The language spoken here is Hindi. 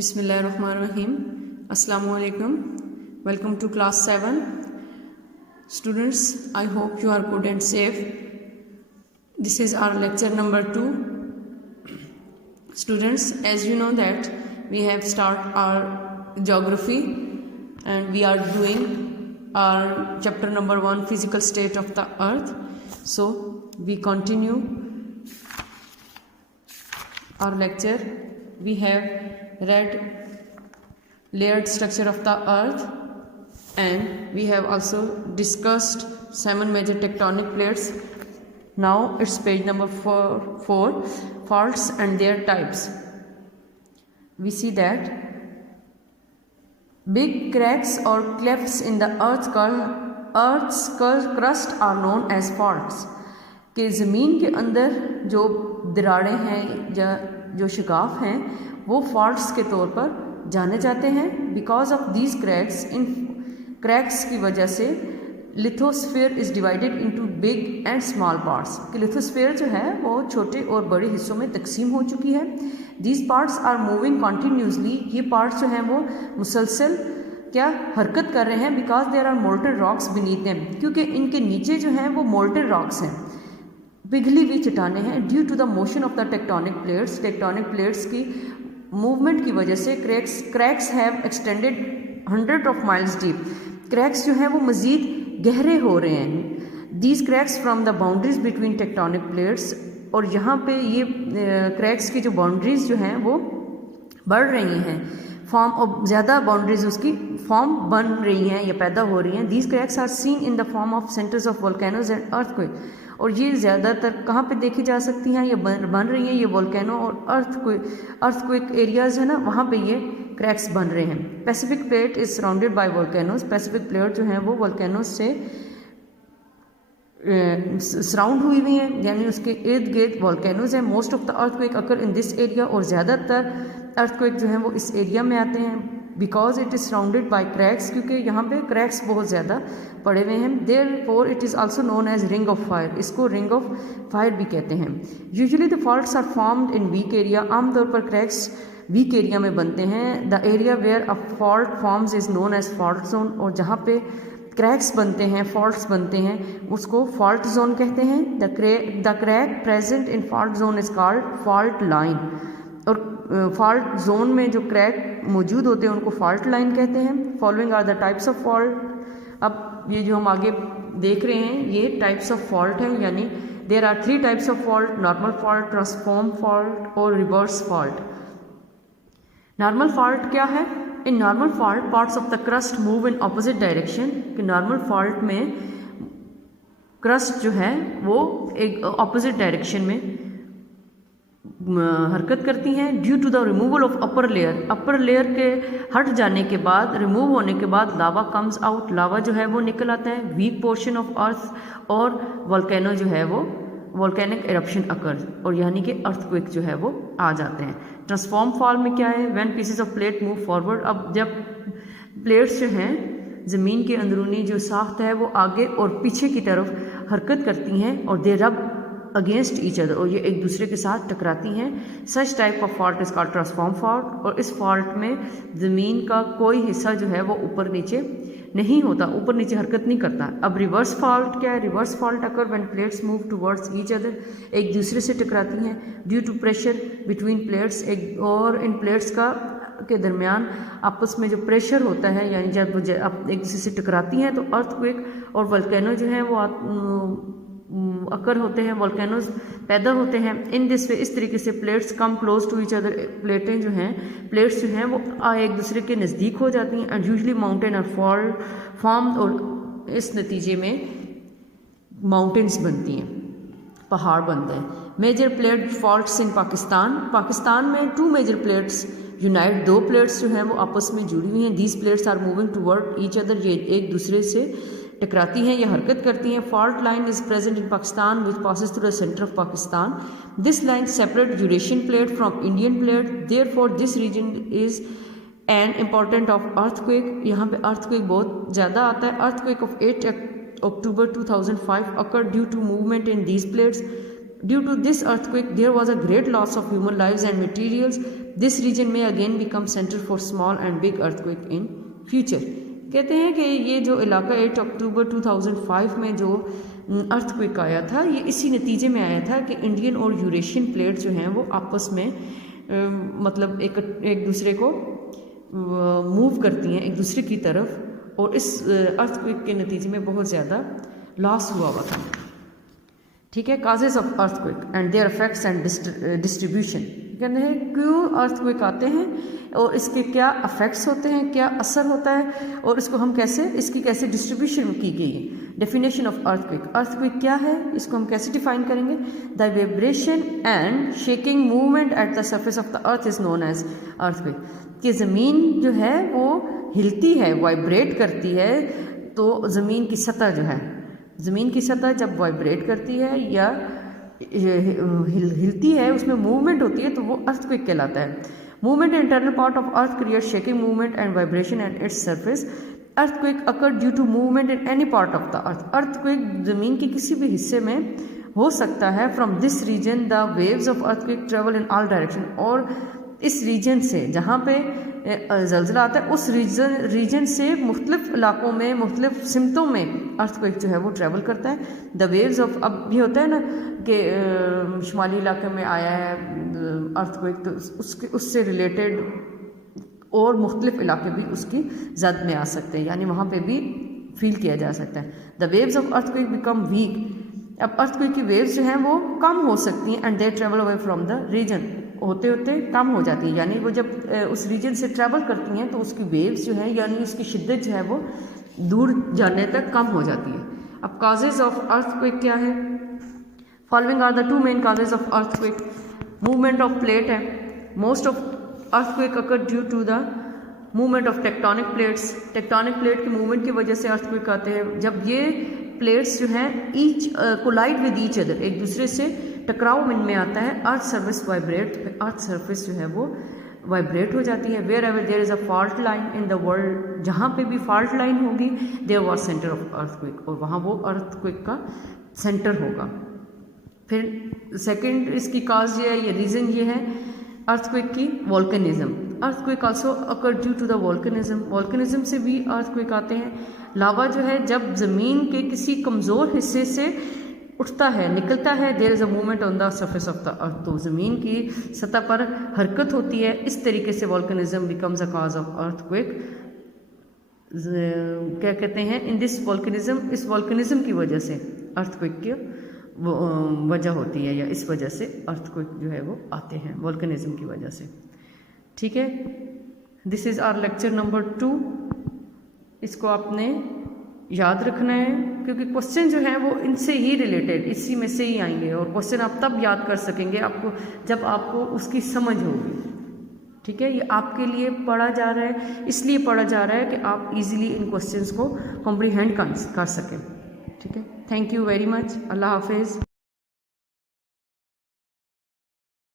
Bismillahirrahmanirrahim. Assalamu alaikum. Welcome to class 7. Students, I hope you are good and safe. This is our lecture number 2. Students, as you know that we have started our geography and we are doing our chapter number 1, physical state of the earth. So we continue our lecture. We have read layered structure of the earth and we have also discussed 7 major tectonic plates. Now it's page number 4, faults and their types. We see that big cracks or clefts in the earth's crust are known as faults. कि ज़मीन के अंदर जो दरारें हैं या जो शिकाफ हैं वो फॉल्ट्स के तौर पर जाने जाते हैं. Because of these cracks, in cracks की वजह से lithosphere is divided into big and small parts. कि लिथोस्फीयर जो है वो छोटे और बड़े हिस्सों में तकसीम हो चुकी है. These parts are moving continuously. ये पार्ट्स जो हैं वो मुसलसल क्या हरकत कर रहे हैं. Because there are molten rocks beneath them. क्योंकि इनके नीचे जो हैं वो मोल्टन रॉक्स हैं, पिघली हुई चट्टानें हैं. Due to the motion of the tectonic plates, tectonic plates की मूवमेंट की वजह से cracks have extended 100 of miles deep. Cracks जो हैं वो मज़ीद गहरे हो रहे हैं. These cracks from the boundaries between tectonic plates. और यहाँ पे ये क्रैक्स की जो बाउंड्रीज जो हैं वो बढ़ रही हैं. फॉर्म और ज़्यादा बाउंड्रीज उसकी फॉर्म बन रही हैं या पैदा हो रही हैं. These cracks are seen in the form of centres of volcanoes and earthquake. और ये ज़्यादातर कहाँ पे देखी जा सकती हैं, ये बन रही हैं ये वोल्केनो और अर्थक्वेक एरियाज़ है ना, वहाँ पे ये क्रैक्स बन रहे हैं. Pacific plate is surrounded by volcanoes. Pacific plate जो हैं वो वोल्केनोज से सराउंड हुई हुई हैं, यानी उसके इर्द गिर्द वोल्केनोज हैं. Most of the earthquake occur in this area. और ज़्यादातर अर्थक्वेक जो हैं वो इस एरिया में आते हैं. Because it is surrounded by cracks, क्योंकि यहाँ पे क्रैक्स बहुत ज़्यादा पड़े हुए हैं. Therefore it is also known as ring of fire. इसको रिंग ऑफ फायर भी कहते हैं. Usually the faults are formed in weak area. आमतौर पर क्रैक्स वीक एरिया में बनते हैं. The area where a fault forms is known as fault zone. और जहाँ पे क्रैक्स बनते हैं, फॉल्ट्स बनते हैं, उसको फॉल्ट जोन कहते हैं. The crack present in fault zone is called fault line. और फॉल्ट जोन में जो क्रैक मौजूद होते हैं उनको फॉल्ट लाइन कहते हैं. Following are the types of fault. अब ये जो हम आगे देख रहे हैं ये टाइप्स ऑफ फॉल्ट हैं. यानी there are 3 types of fault: normal fault, transform fault और रिवर्स फॉल्ट. नॉर्मल फॉल्ट क्या है? In normal fault parts of the crust move in opposite direction. कि नॉर्मल फॉल्ट में क्रस्ट जो है वो एक ऑपोजिट डायरेक्शन में हरकत करती हैं. Due to the removal of upper layer. Upper layer के हट जाने के बाद, रिमूव होने के बाद लावा कम्स आउट. लावा जो है वो निकल आता है. वीक पोर्शन ऑफ अर्थ और वोल्केनो जो है वो वोल्केनिक एरप्शन अकर. और यानी कि अर्थक्वेक जो है वो आ जाते हैं. ट्रांसफॉर्म फॉल में क्या है? When pieces of plate move forward. अब जब प्लेट्स जो हैं ज़मीन के अंदरूनी जो साख्त है वो आगे और पीछे की तरफ हरकत करती हैं और दे रब अगेंस्ट ईच अदर. और ये एक दूसरे के साथ टकराती हैं. Such type of fault is called transform fault. और इस फॉल्ट में ज़मीन का कोई हिस्सा जो है वो ऊपर नीचे नहीं होता, ऊपर नीचे हरकत नहीं करता. अब रिवर्स फॉल्ट क्या है? Reverse fault occur when plates move towards each other. एक दूसरे से टकराती हैं due to pressure between plates. और इन प्लेट्स का के दरमियान आपस में जो प्रेशर होता है, यानी जब आप एक दूसरे से टकराती हैं तो अर्थक्वेक और वोल्केनो जो है वो अकर होते हैं, वोल्केनोज पैदा होते हैं. इन दिस वे, इस तरीके से plates come close to each other. प्लेटें जो हैं, प्लेट्स जो हैं वो एक दूसरे के नज़दीक हो जाती हैं. And usually mountain are formed. और इस नतीजे में माउंटेन्स बनती हैं, पहाड़ बनते हैं. Major plate faults in Pakistan. Pakistan में 2 मेजर प्लेट्स यूनाइट. 2 प्लेट्स जो हैं वो आपस में जुड़ी हुई हैं. These plates are moving toward each other. ये एक दूसरे से टकराती हैं या हरकत करती हैं. Fault line is present in Pakistan which passes through the centre of Pakistan. This line separate Eurasian plate from Indian plate. Therefore this region is an important of earthquake. यहाँ पे अर्थक्वेक बहुत ज़्यादा आता है. Earthquake of 8 October 2005 occur due to movement in these plates. Due to this earthquake, there was a great loss of human lives and materials. This region में again become centre for small and big earthquake in future. कहते हैं कि ये जो इलाका 8 अक्टूबर 2005 में जो अर्थक्वेक आया था, ये इसी नतीजे में आया था कि इंडियन और यूरेशियन प्लेट जो हैं वो आपस में मतलब एक दूसरे को मूव करती हैं एक दूसरे की तरफ, और इस अर्थक्वेक के नतीजे में बहुत ज़्यादा लॉस हुआ था। ठीक है, causes of earthquake and there effects and distribution. कहते हैं क्यों अर्थक्वेक आते हैं और इसके क्या इफेक्ट्स होते हैं, क्या असर होता है, और इसको हम कैसे, इसकी कैसे डिस्ट्रीब्यूशन की गई है। डेफिनेशन ऑफ अर्थक्वेक, अर्थक्वेक क्या है, इसको हम कैसे डिफाइन करेंगे। The vibration and shaking movement at the surface of the earth is known as earthquake. कि ज़मीन जो है वो हिलती है, वाइब्रेट करती है, तो ज़मीन की सतह जो है, ज़मीन की सतह जब वाइब्रेट करती है या हिलती है, उसमें मूवमेंट होती है, तो वो अर्थक्वेक कहलाता है। Movement internal part of earth create shaking movement and vibration at its surface. Earthquake occur due to movement in any part of the earth. Earthquake ज़मीन के किसी भी हिस्से में हो सकता है। From this region the waves of earthquake travel in all direction. और इस रीजन से, जहाँ पे ज़लज़ला आता है, उस रीजन से मुख्तलिफ इलाकों में, मुख्तलिफ सिमतों में अर्थक्वेक जो है वो ट्रैवल करता है। द वेव्स ऑफ, अब ये होता है ना कि शुमाली इलाके में आया है अर्थक्वेक, तो उससे रिलेटेड और मुख्तलिफ इलाके भी उसकी जद में आ सकते हैं, यानी वहाँ पे भी फील किया जा सकता है। The waves of earthquake become weak. अब अर्थक्वेक की वेव्स जो हैं वो कम हो सकती हैं, and they travel away from the region. होते होते कम हो जाती है, यानी वो जब उस रीजन से ट्रैवल करती हैं तो उसकी वेव्स जो है, यानी उसकी शिद्दत जो है वो दूर जाने तक कम हो जाती है। अब काजेज ऑफ अर्थक्वेक क्या है। Following are the two main causes of earthquake. Movement of plate है। Most of earthquake occur due to the movement of tectonic plates. Tectonic plate की मूवमेंट की वजह से अर्थक्वेक आते हैं। जब ये प्लेट्स जो हैं each collide with each other, एक दूसरे से टकराव इनमें आता है, earth surface vibrate, earth surface जो है वो वाइब्रेट हो जाती है। Wherever there is a fault line in the world, जहाँ पे भी फॉल्ट लाइन होगी, there was centre of earthquake, और वहाँ वो अर्थक्वेक का सेंटर होगा। फिर सेकंड इसकी काज ये है, ये रीज़न ये है अर्थक्वेक की, volcanism. Earthquake also occur due to the volcanism. Volcanism से भी अर्थक्वेक आते हैं। लावा जो है जब ज़मीन के किसी कमज़ोर हिस्से से उठता है, निकलता है, there is a movement on the surface of the earth, तो ज़मीन की सतह पर हरकत होती है। इस तरीके से volcanism becomes a cause of earthquake. क्या कहते हैं, इन दिस वोल्केनिज्म, इस वोल्केनिज्म की वजह से अर्थक्वेक की वजह होती है, या इस वजह से अर्थक्वेक जो है वो आते हैं, वोल्केनिज्म की वजह से। ठीक है, this is our lecture number 2। इसको आपने याद रखना है, क्योंकि क्वेश्चन जो हैं वो इनसे ही रिलेटेड, इसी में से ही आएंगे, और क्वेश्चन आप तब याद कर सकेंगे आपको जब आपको उसकी समझ होगी। ठीक है, ये आपके लिए पढ़ा जा रहा है, इसलिए पढ़ा जा रहा है कि आप इजीली इन क्वेश्चंस को कॉम्प्रीहेंड कर सकें। ठीक है, थैंक यू वेरी मच। अल्लाह हाफिज़।